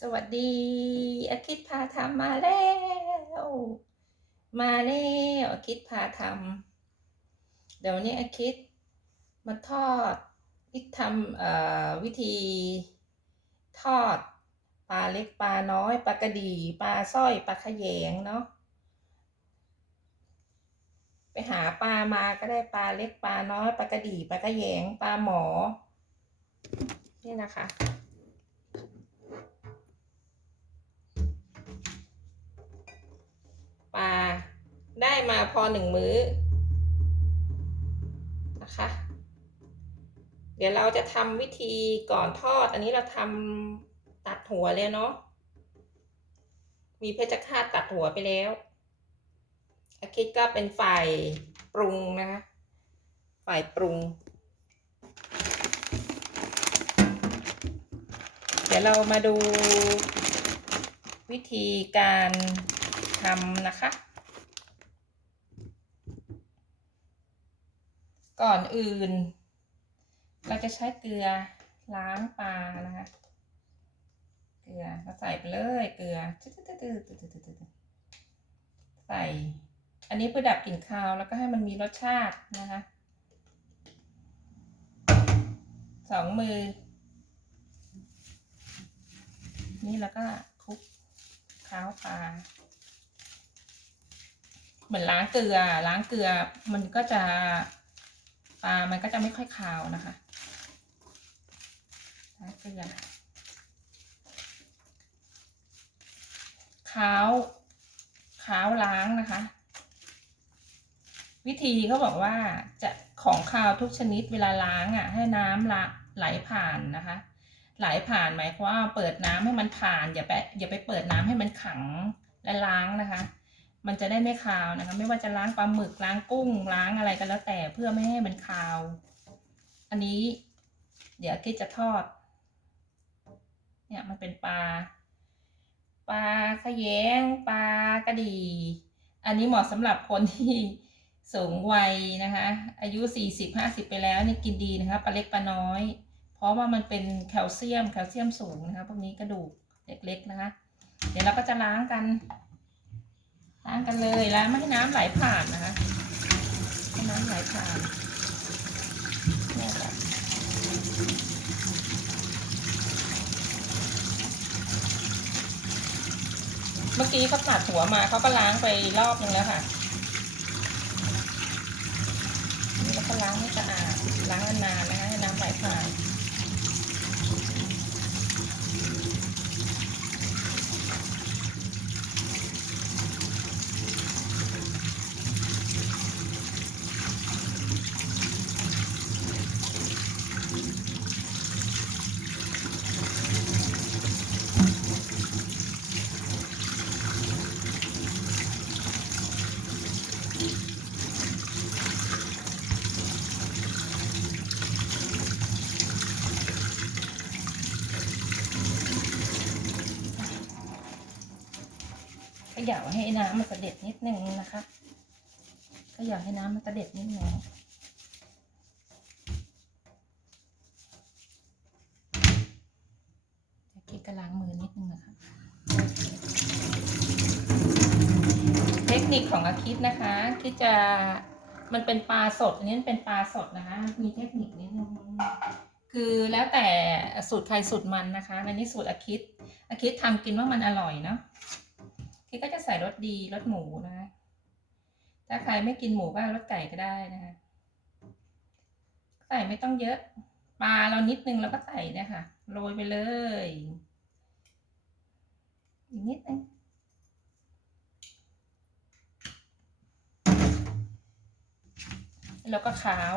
สวัสดีอาคิดพาทำมาแล้ว มาแล้วอาคิดพาทำเดี๋ยวนี้อาคิดมาทอดคิดทำวิธีทอดปลาเล็กปลาน้อยปลากระดีปลาสร้อยปลาขยงเนาะไปหาปลามาก็ได้ปลาเล็กปลาน้อยปลากระดีปลากระแยงปลาหมอ นี่นะคะาได้มาพอหนึ่งมื้อนะคะ เดี๋ยวเราจะทำวิธีก่อนทอด อันนี้เราทำตัดหัวเลยเนาะ มีเพชรฆาตตัดหัวไปแล้วอาคิดก็เป็นฝ่ายปรุงนะคะ ฝ่ายปรุง เดี๋ยวเรามาดูวิธีการทำนะคะ ก่อนอื่น เราจะใช้เกลือล้างปลานะคะ เกลือเราใส่ไปเลยเกลือใส่ อันนี้เพื่อดับกลิ่นคาวแล้วก็ให้มันมีรสชาตินะคะสองมือ นี่แล้วก็คลุกเท้าปลาเหมือนล้างเกลือล้างเกลือมันก็จะ ลามันก็จะไม่ค่อยคาวนะคะล้างเกลือเท้าเท้าล้างนะคะ วิธีเขาบอกว่าจะของคาวทุกชนิดเวลาล้างอะ ให้น้ำละไหลผ่านนะคะ ไหลผ่านหมายความว่าเปิดน้ำให้มันผ่านอย่าไปอย่าไปเปิดน้ำให้มันขังและล้างนะคะ มันจะได้ไม่คาวนะคะ ไม่ว่าจะล้างปลาหมึกล้างกุ้งล้างอะไรก็แล้วแต่เพื่อไม่ให้มันคาว อันนี้ เดี๋ยวกิ๊จะทอด เนี่ยมันเป็นปลา ปลาขยงปลากระดี อันนี้เหมาะสำหรับคนที่สูงวัยนะคะ อายุสี่สิบห้าสิบไปแล้วนี่กินดีนะคะปลาเล็กปลาน้อย เพราะว่ามันเป็นแคลเซียมแคลเซียมสูงนะคะพวกนี้กระดูกเล็กๆนะคะ เดี๋ยวเราก็จะล้างกันางกันเลยล้างไม่ให้น้ำไหลผ่านนะคะให้น้ำไหลผ่านเนี่ยค่ะเมื่อกี้เขาตัดหัวมาเขาก็ล้างไปรอบนึงแล้วค่ะนี่แล้วก็ล้างให้สะอาดล้างนานๆนะคะให้น้ำไหลผ่าน ยากให้น้ำมันกระเด็ดนิดนึงนะคะก็อยากให้น้ำมันกระเด็ดนิดนึงจะคิดกระล้างมือนิดนึงนะคะ เทคนิคของอาคิดนะคะคิดจะมันเป็นปลาสด อันนี้เป็นปลาสดนะคะ มีเทคนิคนิดนึงคือแล้วแต่สูตรใครสูตรมันนะคะอันนี้สูตรอาคิดอาคิดทำกินว่ามันอร่อยเนาะ พี่ก็จะใส่รสดีรสหมูนะคะถ้าใครไม่กินหมูก็รสไก่ก็ได้นะคะใส่ไม่ต้องเยอะปลาเรานิดนึงแล้วก็ใส่นี่ยค่ะโรยไปเลยอีกนิดนึงแล้วก็ขาว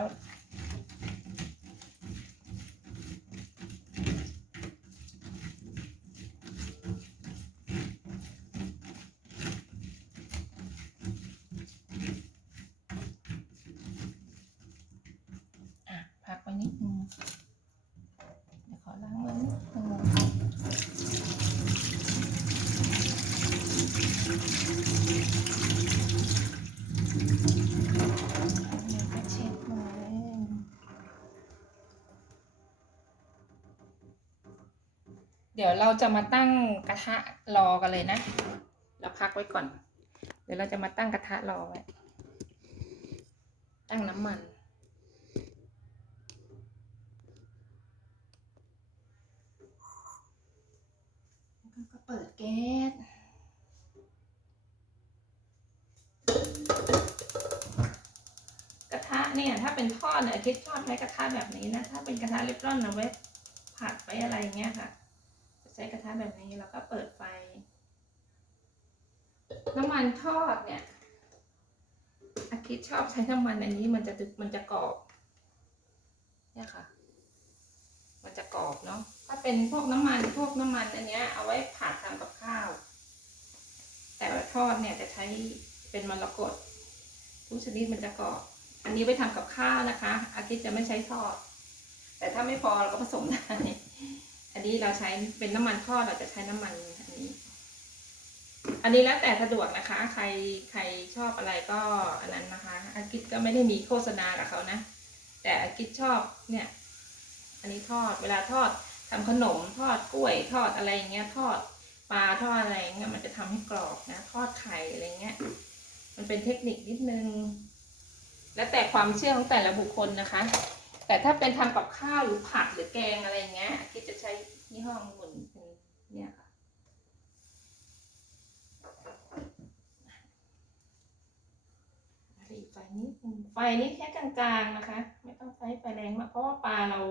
อะ พักไว้นิดนึง เดี๋ยวขอล้างมือนิดนึงแล้วก็เช็ดมือ เดี๋ ยวเราจะมาตั้งกระทะรอกันเลยนะ เราพักไว้ก่อน เดี๋ยวเราจะมาตั้งกระทะรอไว้ ตั้งน้ำมันแล้วก็เปิดแก๊สกระทะเนี่ยถ้าเป็นทอดเนี่ยคิดชอบใช้กระทะแบบนี้นะ ถ้าเป็นกระทะเล็บร่อนเอาไว้ผัดไว้อะไรเงี้ยค่ะจะใช้กระทะแบบนี้แล้วก็เปิดไฟ น้ำมันทอดเนี่ย อาคิดชอบใช้น้ำมันอันนี้มันจะดึกมันจะกรอบ เนี่ยค่ะ มันจะกรอบเนาะ ถ้าเป็นพวกน้ำมันพวกน้ำมันอันเนี้ย เอาไว้ผัดทำกับข้าว แต่ว่าทอดเนี่ยจะใช้เป็นมรกตทุกชนิดมันจะกรอบ อันนี้ไปทำกับข้าวนะคะ อาทิตจะไม่ใช้ทอด แต่ถ้าไม่พอเราก็ผสมได้ อันนี้เราใช้เป็นน้ำมันทอดเราจะใช้น้ำมันอันนี้ อันนี้แล้วแต่สะดวกนะคะ ใครใครชอบอะไรก็อันนั้นนะคะอากิตก็ไม่ได้มีโฆษณากับเขานะ แต่อากิตชอบเนี่ย อันนี้ทอดเวลาทอดทำขนมทอดกล้วยทอดอะไรอย่างเงี้ยทอดปลาทอดอะไรเงี้ยมันจะทำให้กรอบนะทอดไข่อะไรเงี้ย มันเป็นเทคนิคนิดนึง แล้วแต่ความเชื่อของแต่ละบุคคลนะคะ แต่ถ้าเป็นทำกับข้าวหรือผัดหรือแกงอะไรเงี้ยคิดจะใช้ยี่ห้อหมุนเป็นเนี่ยค่ะรีไฟนิดไฟนี่แค่กลางๆนะคะ ไม่ต้องใช้ไฟแรงมากเพราะว่าปลาเรา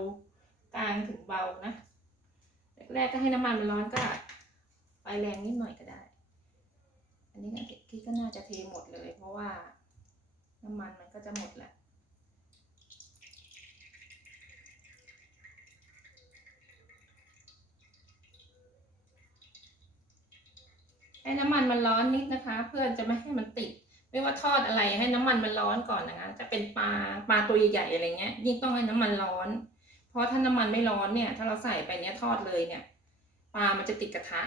กลางถึงเบานะแรกๆก็ให้น้ำมันมันร้อนก็ไฟแรงนิดหน่อยก็ได้ อันนี้นะคิดก็น่าจะเทหมดเลย เพราะว่าน้ำมันมันก็จะหมดแหละ ให้น้ำมันมันร้อนนิดนะคะ เพื่อจะไม่ให้มันติด ไม่ว่าทอดอะไรให้น้ำมันมันร้อนก่อนนะคะจะเป็นปลาปลาตัวใหญ่ๆอะไรเงี้ย ยิ่งต้องให้น้ำมันร้อน เพราะถ้าน้ำมันไม่ร้อนเนี่ย ถ้าเราใส่ไปเนี้ยทอดเลยเนี่ยปลามันจะติดกระทะ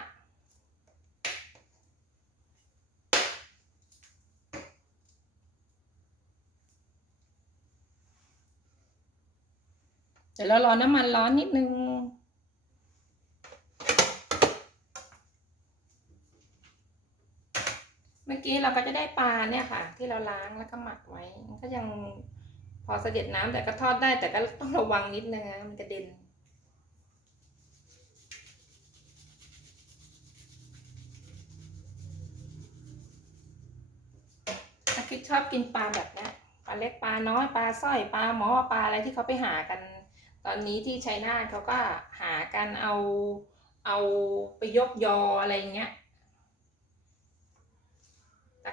เดี๋ยวเรารอน้ำมันร้อนนิดนึง เมื่ อกี้เราก็จะได้ปลาเนี่ยค่ะ ที่เราล้างแล้วก็หมักไว้มันก็ยังพอเสด็จน้ำแต่ก็ทอดได้แต่ก็ต้องระวังนิดนึงนะมันกระเด็นคิดชอบกินปลาแบบนี้ปลาเล็กปลาน้อยปลาสร้อยปลาหมอปลาอะไรที่เขาไปหากัน ตอนนี้ที่ชัยนาทเขาก็หากันเอาเอาไปยกยออะไรอย่างเงี้ย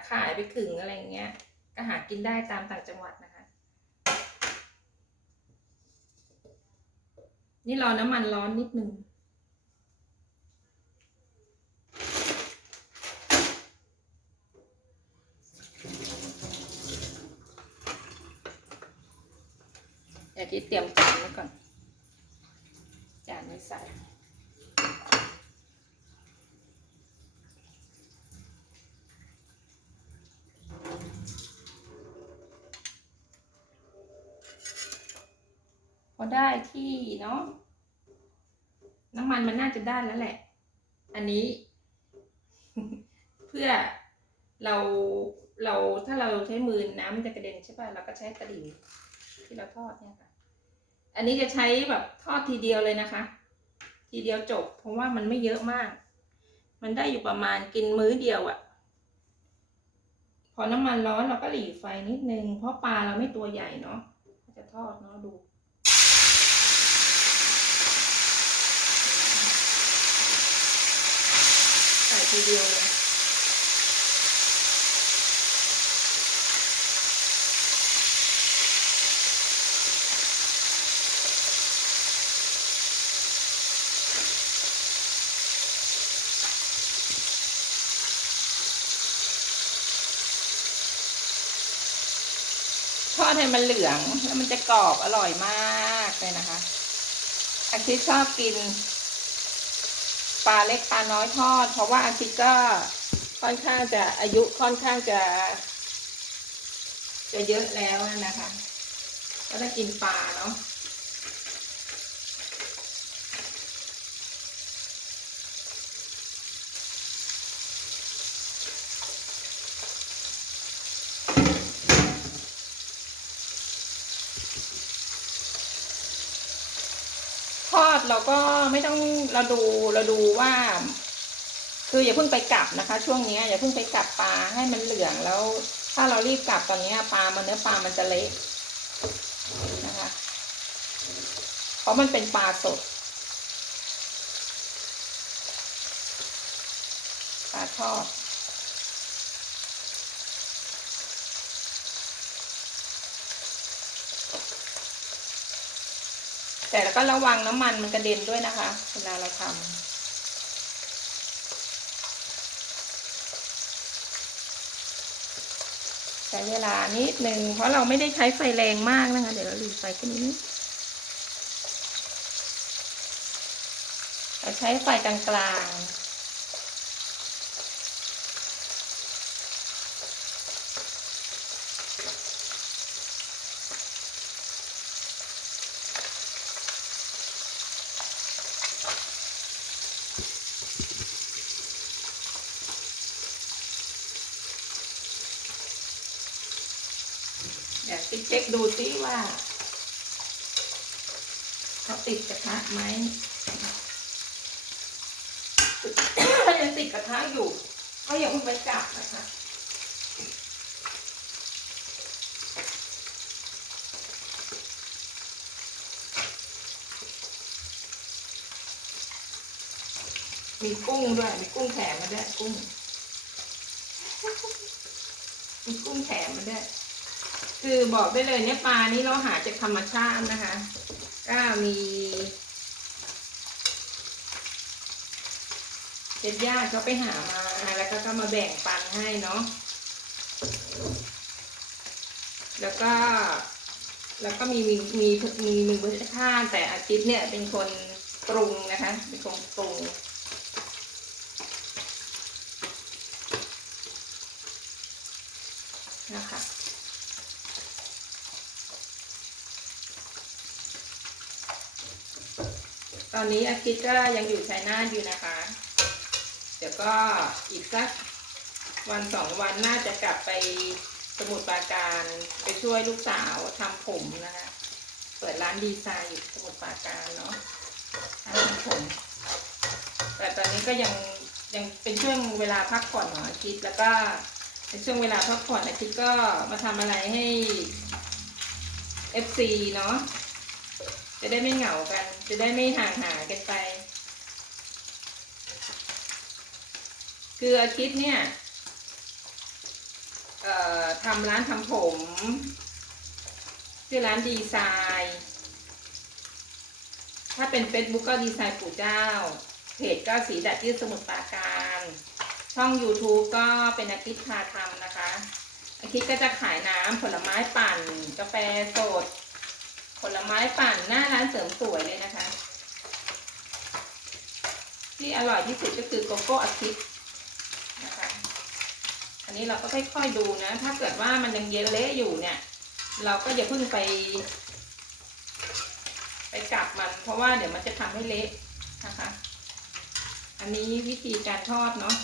ขายไปขึงอะไรเงี้ย ก็หากินได้ตามต่างจังหวัดนะคะ นี่รอน้ำมันร้อนนิดนึงเดี๋ยวที่เตรียมจานไว้ก่อน จานไว้ใส่ พอได้ที่เนาะน้ำมันมันน่าจะได้แล้วแหละ อันนี้ เพื่อเราเราถ้าเราใช้มือน้ำมันจะกระเด็นใช่ป่ะเราก็ใช้ตะหลิวที่เราทอดเนี่ยค่ะ อันนี้จะใช้แบบทอดทีเดียวเลยนะคะ ทีเดียวจบ เพราะว่ามันไม่เยอะมาก มันได้อยู่ประมาณกินมื้อเดียวอะ่ะ พอน้ำมันร้อนเราก็หลีไฟนิดนึง เพราะปลาเราไม่ตัวใหญ่เนาะจะทอดเนาะดู ทีเดียวเลยทอดให้มันเหลืองแล้วมันจะกรอบอร่อยมากเลยนะคะอาทิตย์ชอบกิน ปลาเล็กปลาน้อยทอด เพราะว่าอาทิตย์ก็ค่อนข้างจะอายุค่อนข้างจะ จะเยอะแล้วนะคะ ก็จะกินปลาเนาะ อดเราก็ไม่ต้อง เราดูเราดูว่า คืออย่าเพิ่งไปกลับนะคะ ช่วงนี้อย่าเพิ่งไปกลับปลาให้มันเหลืองแล้ว ถ้าเรารีบกลับตอนนี้ปลามันเนื้อปลามันจะเละนะคะ เพราะมันเป็นปลาสดปลาทอด แต่แล้วก็ระวังน้ำมันมันกระเด็นด้วยนะคะ เวลาเราทำใช้เวลานิดนึงเพราะเราไม่ได้ใช้ไฟแรงมากนะคะ เดี๋ยวเราหลีไฟขึ้นนิดเราใช้ไฟกลางๆ เช็คดูซิว่าเขาติดกระทะไหมถ้ายังติดกระทะอยู่ ก็อย่าเพิ่งไปจับนะคะมีกุ้งด้วย มีกุ้งแถมมาด้วยกุ้ง มีกุ้งแถมมาด้วย คือบอกได้เลยเนี่ยปลานี้เราหาจากธรรมชาตินะคะ ก็มีเจ็ดญาติเขาไปหามาแล้วก็ก็มาแบ่งปันให้เนาะแล้วก็ แล้วก็มีมีมีมีมือชาติแต่อาทิตย์เนี่ยเป็นคนปรุงนะคะ เป็นคนปรุง นะคะ ต อนนี้อาทิตย์ก็ยังอยู่ชัยนาทอยู่นะคะ เดี๋ยวก็อีกสักวันสองวันน่าจะกลับไปสมุทรปราการไปช่วยลูกสาวทำผมนะคะ เปิดร้านดีไซน์อยู่สมุทรปราการเนาะร้านทำผม แต่ตอนนี้ก็ยังยังเป็นช่วงเวลาพักผ่อนของอาทิตย์แล้วก็ในช่วงเวลาพักผ่อนอาทิตย์ก็มาทำอะไรให้ FC เนาะจะได้ไม่เหงากัน จะได้ไม่ห่างหายกันไป คืออาทิตย์เนี่ยทำร้านทำผมชื่อร้านดีไซน์ ถ้าเป็น Facebook ก็ดีไซน์ปู่เจ้า เพจก็สีดัดยืดสมุทรปราการ ช่อง YouTube ก็เป็นอาทิตย์พาทำนะคะ อาทิตย์ก็จะขายน้ำผลไม้ปั่น กาแฟสด ผลไม้ปั่นหน้าร้านเสริมสวยเลยนะคะ ที่อร่อยที่สุดก็คือโกโก้อาทิตย์นะคะ อันนี้เราก็ค่อยๆดูนะ ถ้าเกิดว่ามันยังเย็นเละอยู่เนี่ย เราก็อย่าเพิ่งไป ไปกลับมัน เพราะว่าเดี๋ยวมันจะทำให้เละนะคะ อันนี้วิธีการทอดเนาะ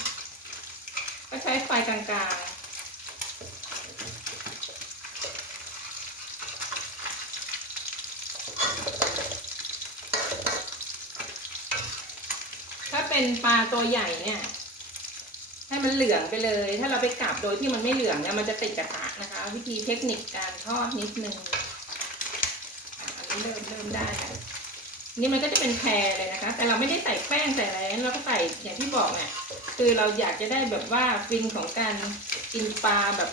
ก็ใช้ไฟกลางๆ เป็นปลาตัวใหญ่เนี่ย ให้มันเหลืองไปเลย ถ้าเราไปกลับโดยที่มันไม่เหลืองเนี่ยมันจะติดกระทะนะคะ วิธีเทคนิคการทอดนิดนึงอันนี้เริ่มเริ่มได้นี่มันก็จะเป็นแพรเลยนะคะ แต่เราไม่ได้ใส่แป้งใส่อะไรเราก็ใส่อย่างที่บอกเนี่ยคือเราอยากจะได้แบบว่าฟินของการกินปลาแบบ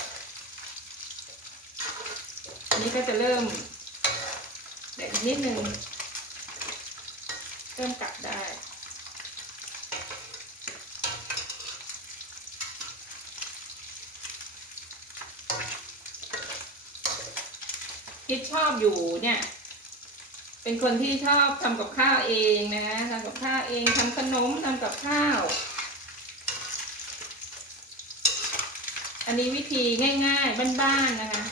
อันนี้ก็จะเริ่มเด็กนิดนึงเริ่มกลับได้ คิดชอบอยู่เนี่ย เป็นคนที่ชอบทำกับข้าวเองนะทำกับข้าวเองทำขนมทำกับข้าว อันนี้วิธีง่ายๆบ้านๆนะคะ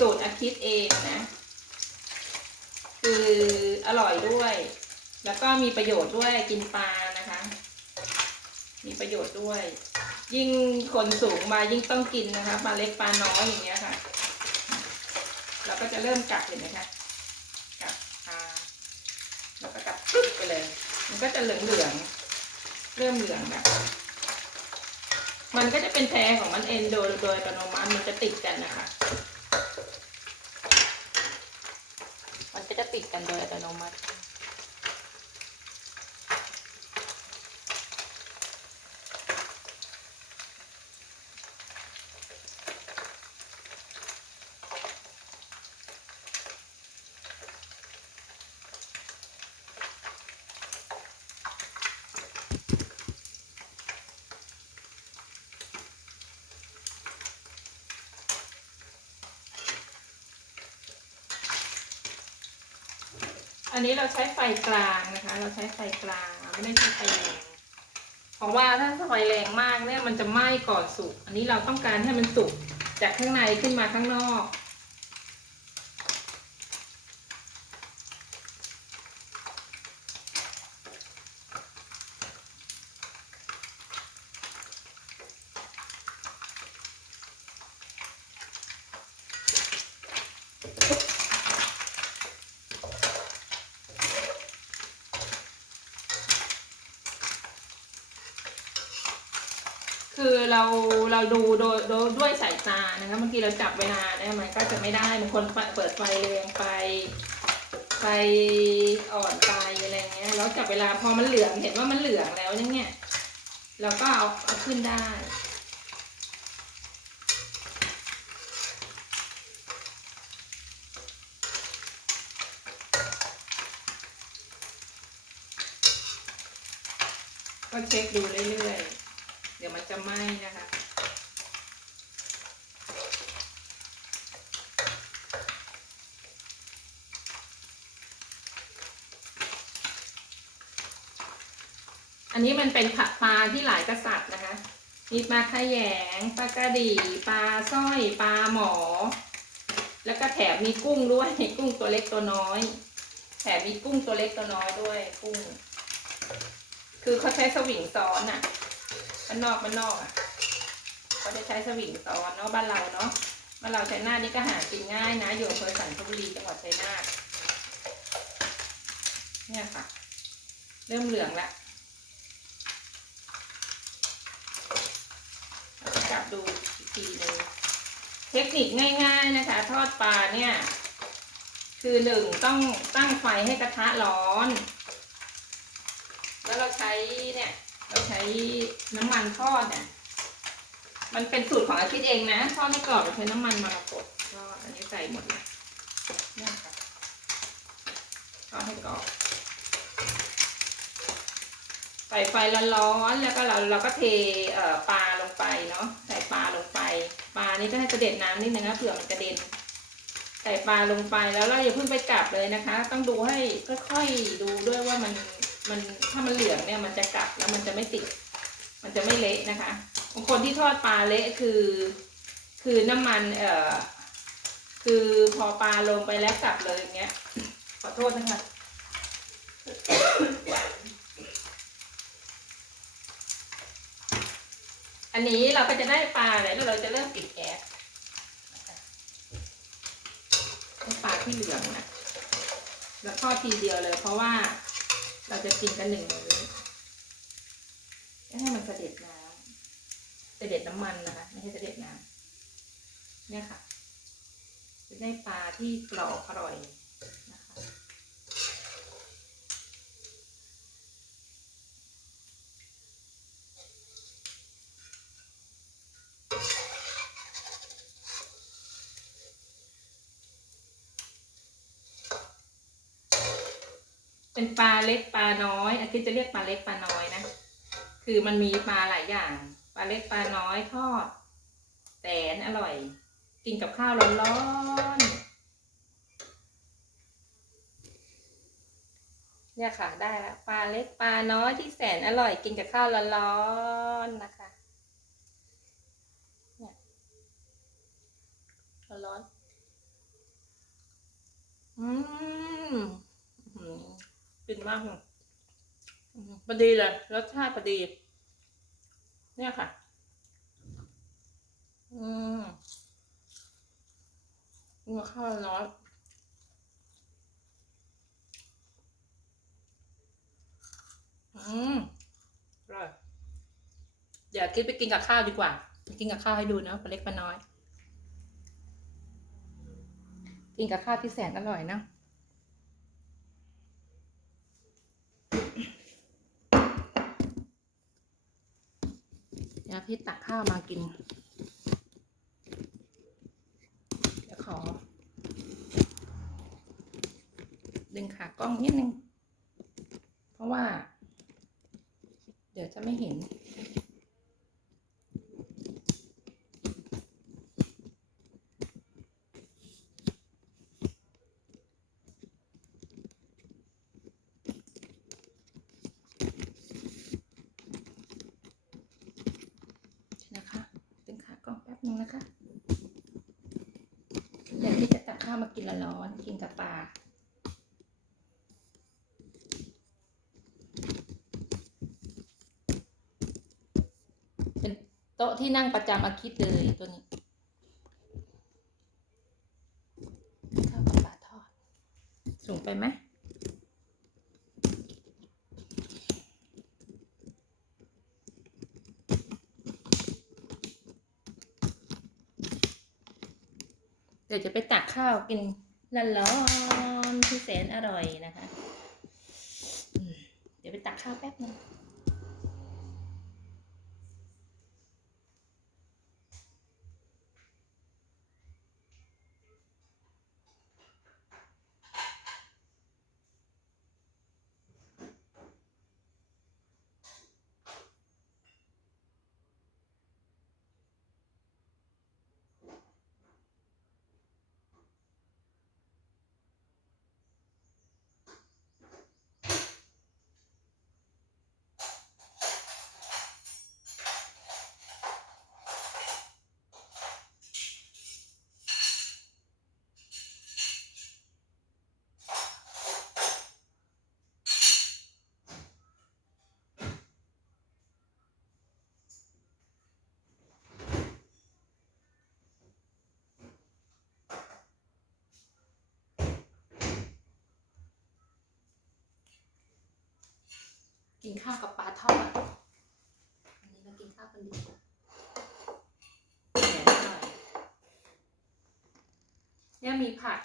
สูตรอาทิตย์เองนะ คืออร่อยด้วย แล้วก็มีประโยชน์ด้วยกินปลานะคะ มีประโยชน์ด้วย ยิ่งคนสูงมายิ่งต้องกินนะคะปลาเล็กปลาน้อยอย่างเงี้ยค่ะ เราก็จะเริ่มกัดเห็นไหมคะกัดปลาแล้วก็กลับปึ๊บไปเลย มันก็จะเหลืองเหลืองเริ่มเหลืองแบบมันก็จะเป็นแพรของมันเองโดยโดยอัตโนมัติมันจะติดกันนะคะ มันก็จะติดกันโดยอัตโนมัติ อันนี้เราใช้ไฟกลางนะคะ เราใช้ไฟกลางไม่ได้ใช้ไฟแรงเพราะว่าถ้าไฟแรงมากเนี่ยมันจะไหม้ก่อนสุก อันนี้เราต้องการให้มันสุกจากข้างในขึ้นมาข้างนอก คือเราเราดูโดยโดยด้วยสายตานะคะบางทีเราจับเวลาเนี่ยมันก็จะไม่ได้บางคนเปิดไฟแรงไปไฟอ่อนไปอะไรเงี้ยแล้วจับเวลาพอมันเหลืองเห็นว่ามันเหลืองแล้วเนี่ยเราก็เอาเอาขึ้นได้ก็เช็คดูเรื่อยๆ ดี๋ยวมันจะไหม้นะคะ อันนี้มันเป็นผักปลาที่หลายกษัตริย์นะคะ มีปลาขยงปลากระดีปลาสร้อยปลาหมอ แล้วก็แถมมีกุ้งด้วยกุ้งตัวเล็กตัวน้อยแถมมีกุ้งตัวเล็กตัวน้อยด้วยกุ้ง คือเขาใช้สวิงซ้อนอะบ้านนอกบ้านนอกอะเขาจะใช้สวิงซ้อนเนาะบ้านเราเนาะบ้านเราชัยนาทนี่ก็หากินง่ายนะ อยู่อำเภอสันคบุรีจังหวัดชัยนาทเนี่ยค่ะ เริ่มเหลืองละเราจะจับดูอีกทีหนึงเทคนิคง่าย ๆนะคะ ทอดปลาเนี่ย คือหนึ่งต้องตั้งไฟให้กระทะร้อน แล้วเราใช้เนี่ย เราใช้น้ำมันทอดเนี่ย มันเป็นสูตรของอาทิตย์เองนะ ทอดไม่กรอบเราใช้น้ำมันมรกตทอดอันนี้ใส่หมดเลยเนี่ยค่ะทอดให้กรอบใส่ไฟร้อนๆแล้วก็เราเราก็เทปลาลงไปเนาะใส่ปลาลงไป ปลานี่ก็ให้กระเด็นน้ำนิดนึงนะเผื่อมันกระเด็น ใส่ปลาลงไปแล้วเราอย่าเพิ่งไปกลับเลยนะคะ ต้องดูให้ค่อยๆดูด้วยว่ามัน มันถ้ามันเหลืองเนี่ยมันจะกลับแล้วมันจะไม่ติด มันจะไม่เละนะคะบางคนที่ทอดปลาเละคือ คือน้ำมันเอ่อคือพอปลาลงไปแล้วกลับเลยอย่างเงี้ย ขอโทษนะคะอันนี้เราก็จะได้ปลาแล้วเราจะเริ่มปิดแก๊สปลาที่เหลืองนะแล้วทอดทีเดียวเลยเพราะว่า เราจะกินกันหนึ่งมื้อให้มันเสด็จน้ำเสด็จน้ำมันนะคะ ไม่ใช่เสด็จน้ำเนี่ยค่ะจะได้ปลาที่กรอบอร่อย ปลาเล็กปลาน้อยอาทิตย์จะเรียกปลาเล็กปลาน้อยนะ คือมันมีปลาหลายอย่าง ปลาเล็กปลาน้อยทอดแสนอร่อย กินกับข้าวร้อนๆเนี่ยค่ะได้แล้วปลาเล็กปลาน้อยที่แสนอร่อย กินกับข้าวร้อนๆนะคะเนี่ยร้อนๆอืม มากเลยอืมพอดีเลยรสชาติพอดี เนี่ยค่ะ อืมกินกับข้าวน้อยอืมอร่อยเดี๋ยวคิดไปกินกับข้าวดีกว่าไปกินกับข้าวให้ดูนะปลาเล็กปลาน้อย กินกับข้าวที่แสนอร่อยนะ เดี๋ยวพี่ตักข้าวมากิน เดี๋ยวขอ ดึงขากล้องนิดนึง เพราะว่า เดี๋ยวจะไม่เห็น นะคะ ดึงขากล้องแป๊บ นึงนะคะเดี๋ยวพี่จะตักข้าวมากินละร้อนกินกับปลาเป็นโต๊ะที่นั่งประจำอาคิดเลยตัวนี้ ข้าวกับปลาทอด สูงไปไหม เข้าวกินร้อนๆที่แสนอร่อยนะคะ เดี๋ยวไปตักข้าวแป๊บนึง กินข้าวกับปลาทอดอันนี้มากินข้าวกันดีกว่าแสนอร่อยเนี่ยมีผัก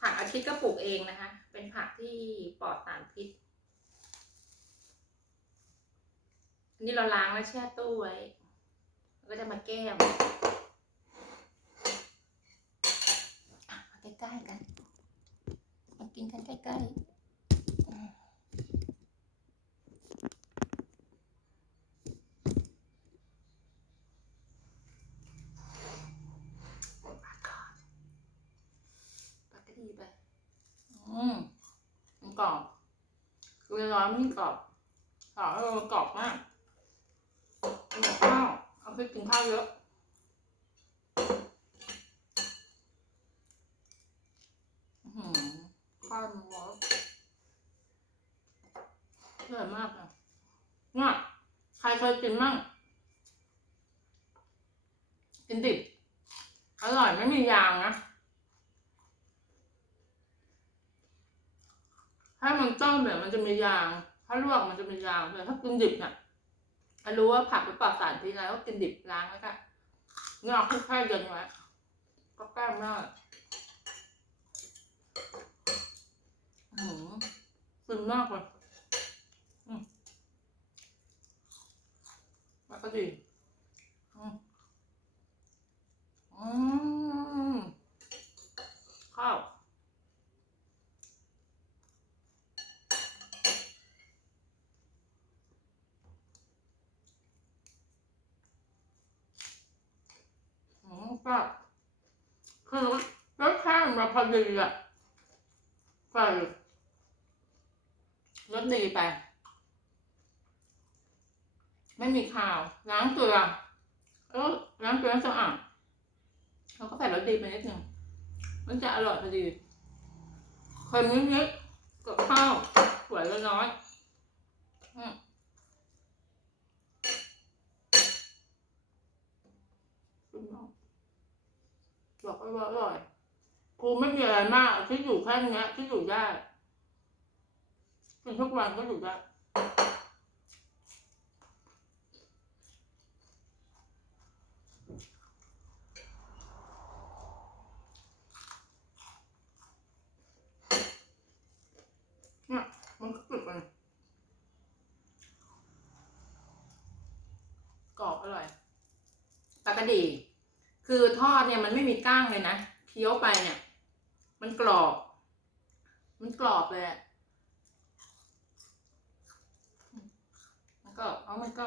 ผักอาทิตย์ก็ปลูกเองนะคะ เป็นผักที่ปลอดสารพิษอันนี้เราล้างแล้วแช่ตู้ไว้แล้วก็จะมาแก้มอะมาใกล้ๆกัน มากินกันใกล้ๆอืม ปลาทอด พีไป อืมมันกรอบคือร้อนไม่กรอบกรอบแล้มันกรอบมากกินข้าวเอาไปกินข้าวเยอะหือข้าวมันร้อนอร่อยมากอะเนี่ยใครเคยกินมั่ง กินดิบ อร่อยไม่มียางนะ ถ้ามันต้ม เนี่ยมันจะมียาง ถ้าลวกมันจะมียางแต่ถ้ากินดิบเนี่ยรู้ว่าผักเป็นปลอดสารพิษแล้วก็กินดิบล้างแล้วก็เงาค่อยๆเย็นไว้ก็แก้มมากอืมฟินมากเลยอืมแล้วก็ดีอืม อืมข้าวอืมก็คือรสชาติมันพอ ดีอะใส่รสดีไป ไม่มีข่าวล้างเกลือเออล้างเกลือให้สะอาดเราก็ใส่รสดีไปนิดนึงมันจะอร่อยพอดีเค็มนิดๆกับข้าวสวยน้อยอืมบอกว่าอร่อย ครูไม่มีอะไรมากที่อยู่แค่นี้ที่อยู่ได้เป็นทุกวันก็อยู่ได้เนี่ยมันก็กรึบเลกรอบอร่อยปลากระดี คือทอดเนี่ยมันไม่มีก้างเลยนะเคี้ยวไปเนี่ย มันกรอบ มันกรอบเลยอะแล้วก็เอามันก็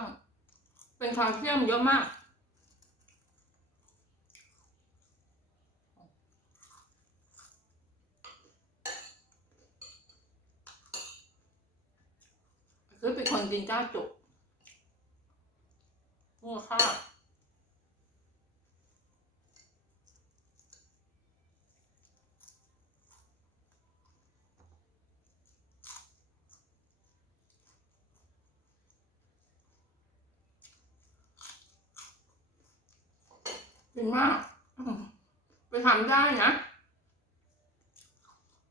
เป็นความเชื่อมเยอะมาก คือเป็นคนกินก้าวจุกงัวข้าว กินมาก ไปทำได้นะ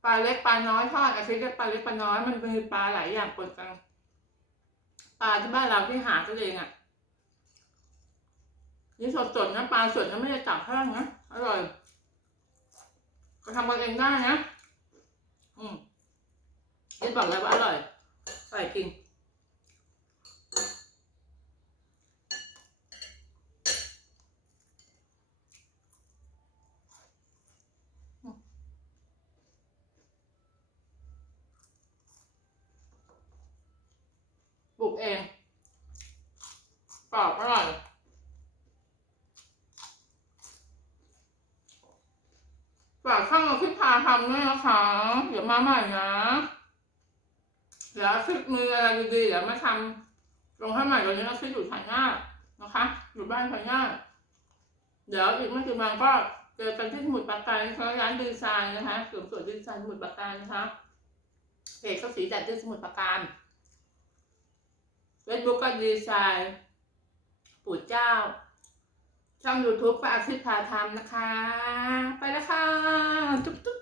ปลาเล็กปลาน้อยทอดอาทิตย์ละปลาเล็กปลาน้อยมันมีปลาหลายอย่างปนกันปลาที่บ้านเราที่หากันเองอะนี่สดๆนะปลาสดนะไม่ได้จับแห้งนะอร่อยก็ทำกันเองได้นะ อืมนี่บอกเลยว่าอร่อยอร่อยจริง ปลูกเองกรอบอร่อยฝากช่องเราพิดพาทำด้วยนะคะ เดี๋ยวมาใหม่นะเดี๋ยวคลิปมืออะไรดีๆเดี๋ยวมาทำลงให้ใหม่ตอนนี้เราคิดอยู่ถ่ายหน้านะคะ อยู่บ้านถ่ายหน้า เดี๋ยวอีกไม่กี่วันก็เจอกันที่สมุทรปราการนะคะร้านดีไซน์นะคะเสริมสวยดีไซน์สมุทรปราการนะคะเพจก็สีแดดที่สมุทรปราการ เฟซบุ๊กก็ดีไซน์ปู่เจ้า ช่อง YouTube ป้าอาทิตย์พาทำนะคะ ไปแล้วค่ะจุ๊บจุ๊บจุ๊บ